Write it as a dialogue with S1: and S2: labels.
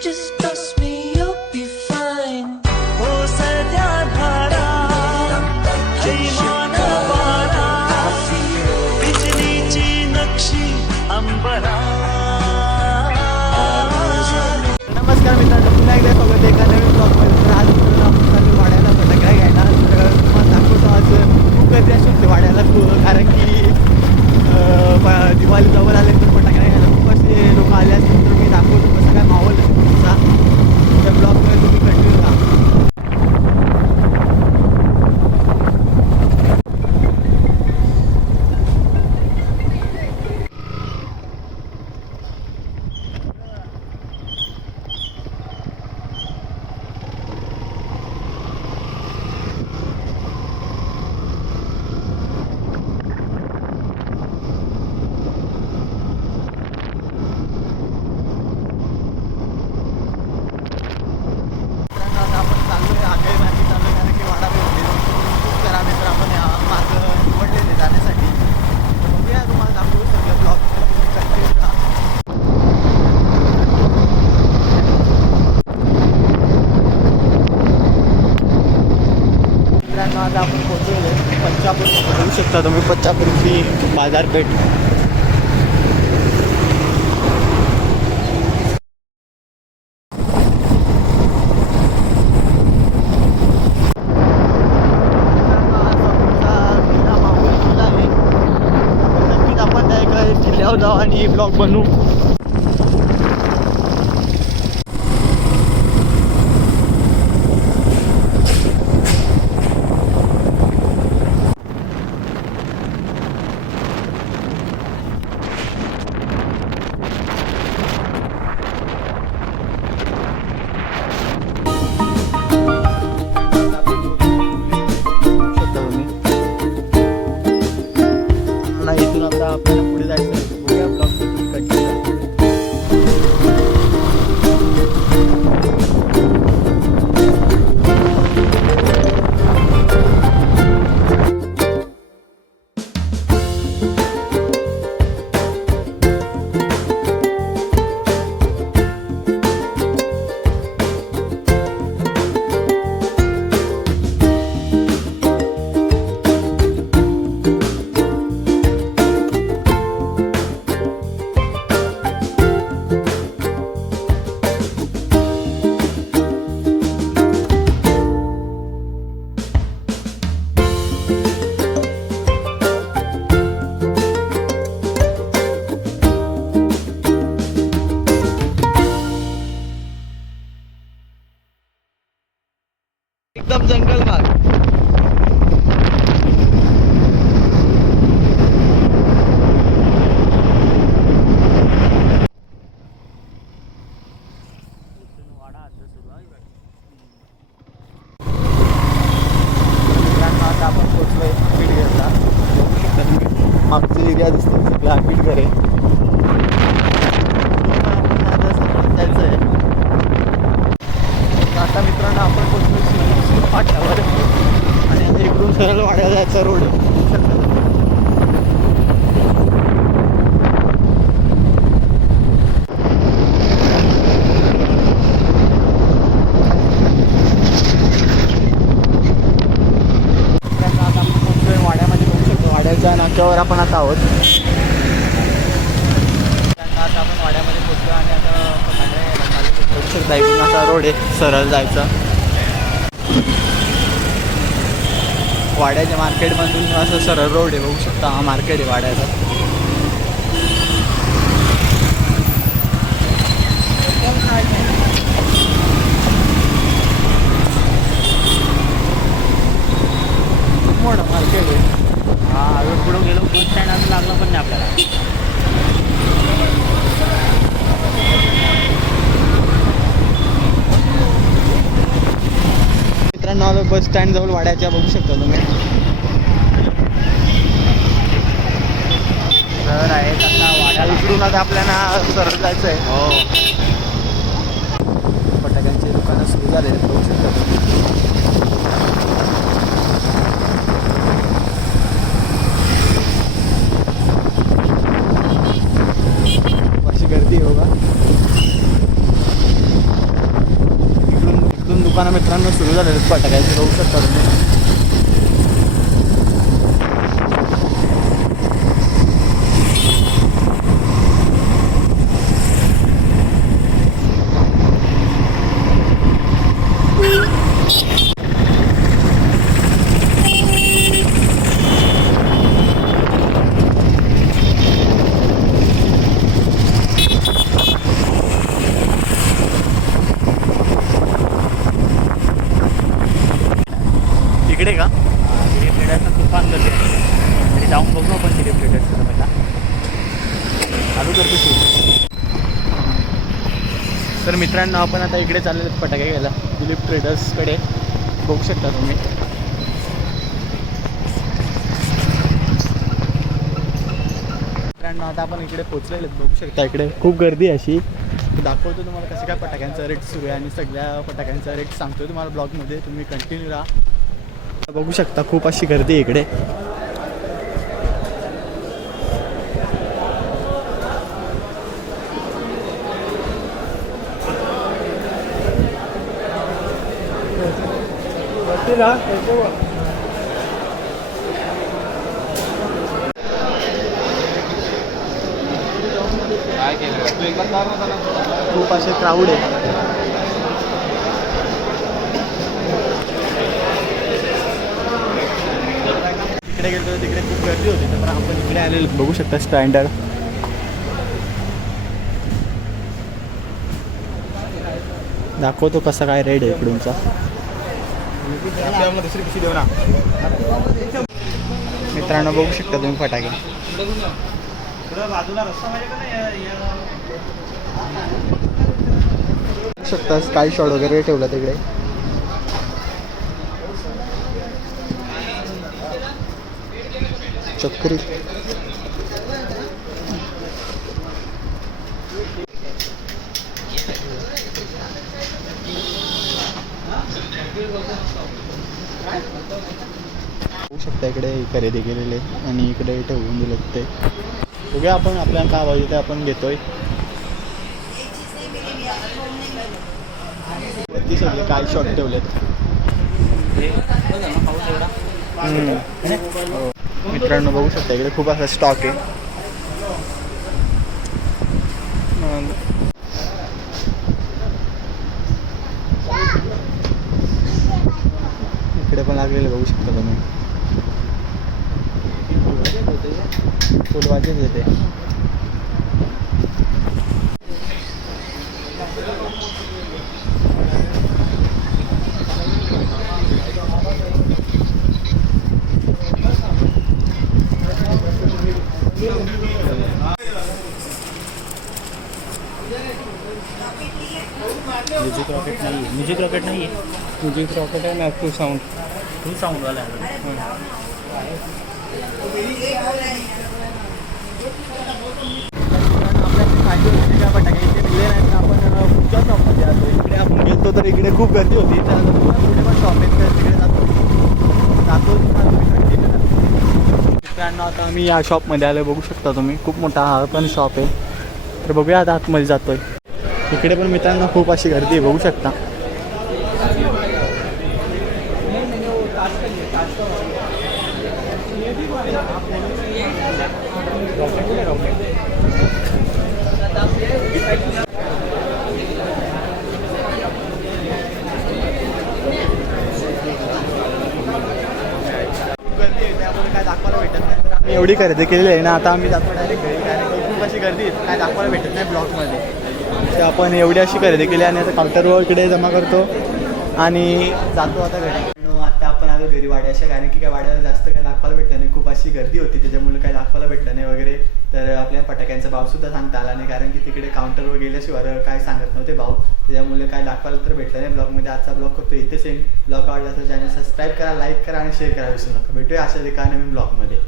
S1: Just
S2: आहे बघू शकता तुम्ही पंचापूरची बाजारपेठ नक्कीच आपण त्या एका जिल्ह्यावर जाऊ आणि ब्लॉग बनवू. एकदम जंगल भाग मित्रांनो, मागचे एरिया दिसतो सगळा बीड घर आहे आता समोर जायचं आहे तर आता मित्रांनो आपण पोहोचलो शिव फाट्यावर आणि आता इकडून जायचा रोड. मित्रांनो, आता आपण पोहोचलोय वाड्यामध्ये बघू शकतो. वाड्याच्या नाक्यावर आपण आता आहोत. मित्रांनो, आता आपण वाड्यामध्ये पोहोचलो आणि आता फटाकडे यायला चालू बघू शकता इकडून असा रोड आहे सरळ जायचा. वाड्याच्या मार्केटमधून असं सरळ रोड आहे बघू शकता हा मार्केट आहे वाड्याचा खूप मोठं मार्केट आहे
S3: हा अजून पुढे गेलो बस स्टँड अजून लागलं पण नाही आपल्याला
S2: मित्रांनो बस स्टँड जवळ वाड्याच्या बघू शकता तुम्ही.
S3: तर आहे आता वाड्याला
S2: इकडून आता आपल्याला सरळ जायचं आहे.
S3: हो.
S2: फटाक्यांचे दुकानं सुरू झाले बघू शकता तुम्ही अशी गर्दी आहे बघा दुकानं सुरू झालेले आहेत फटाक्याचे बघू शकतात तुम्ही इकडे का
S3: सिरी प्लेटरचं खूप बांधलं ते तरी जाऊन बघू आपण सिरी प्लेटरचं पहिला
S2: चालू करतो शूट तर मित्रांनो आपण आता इकडे चाललेलो आहेत फटाके घ्यायला. दिलीप ट्रेडर्सकडे बघू शकता तुम्ही. मित्रांनो आता आपण इकडे पोचलेले आहेत. बघू शकता इकडे. खूप गर्दी अशी. दाखवतो तुम्हाला कसं काय फटाक्यांचा रेट सुरू आहे आणि सगळ्या फटाक्यांचा रेट सांगतो तुम्हाला ब्लॉगमध्ये तुम्ही कंटिन्यू राहा. बघू शकता खूप अशी गर्दी आहे इकडे. खूप असे क्राऊड आहे. तिकडे गेलो तिकडे खूप गर्दी होती तर आपण इकडे आलेलो. बघू शकता स्टँडर्ड दाखवतो कसा काय रेड आहे इकडूनचा. दुसरी कशी देऊ ना मित्रांनो बघू शकता तुम्ही फटाके. बघू शकता स्काय शॉट वगैरे ठेवला तिकडे. चक्री. होऊ शकता इकडे खरेदी केलेले आणि इकडे ठेवून दिलं ते. बघूया आपण आपल्याला काय पाहिजे ते आपण घेतोय. वरती सगळे काय शॉट ठेवलेत. मित्रांनो बघू शकता इकडे खूप असा स्टॉक आहे मग इकडे पण लागलेले बघू शकता तुम्ही. फुलवाचेच येते
S3: म्युझिक रॉकेट नाही आहे म्युझिक रॉकेट नाही. आहे
S2: म्युझिक रॉकेट आहे ना टू साऊंड
S3: फुल साऊंडवाला आहे
S2: इकडे आपण गेलो तर इकडे खूप गर्दी होती त्यानंतर पुढे पण शॉप आहेत तिकडे जातो जातो तुम्हाला मित्रांनो आता आम्ही या शॉपमध्ये आलो बघू शकता तुम्ही खूप मोठा हा पण शॉप आहे. तर बघूया आता आतमध्ये जातोय. इकडे पण मित्रांनो खूप अशी गर्दी आहे बघू शकता गर्दी आहे त्यामुळे काय दाखवायला भेटत नाही तर आम्ही एवढी खरेदी केलेली आहे ना आता आम्ही जातो डायरेक्ट घरी खूप अशी गर्दी काय दाखवायला भेटत नाही ब्लॉकमध्ये तर आपण एवढी अशी खरेदी केली आणि आता काउंटरवर इकडे जमा करतो आणि जातो आता घरी. आता अशा कारण की काय वाड्याला जास्त काय दाखवायला भेटलं नाही. खूप अशी गर्दी होती. त्याच्यामुळे काय दाखवायला भेटलं नाही वगैरे. तर आपल्या फटाक्यांचा भाव सुद्धा सांगता आला नाही. कारण की तिकडे काउंटरवर गेल्याशिवाय काय सांगत नव्हते भाव त्याच्यामुळे काय दाखवायला तर भेटलं नाही. ब्लॉगमध्ये आजचा ब्लॉग करतो. इथेच येईल ब्लॉग आवडला तर चॅनल सबस्क्राईब करा लाईक करा आणि शेअर करा. विसरू नका. भेटूया अशा एका नवीन ब्लॉगमध्ये.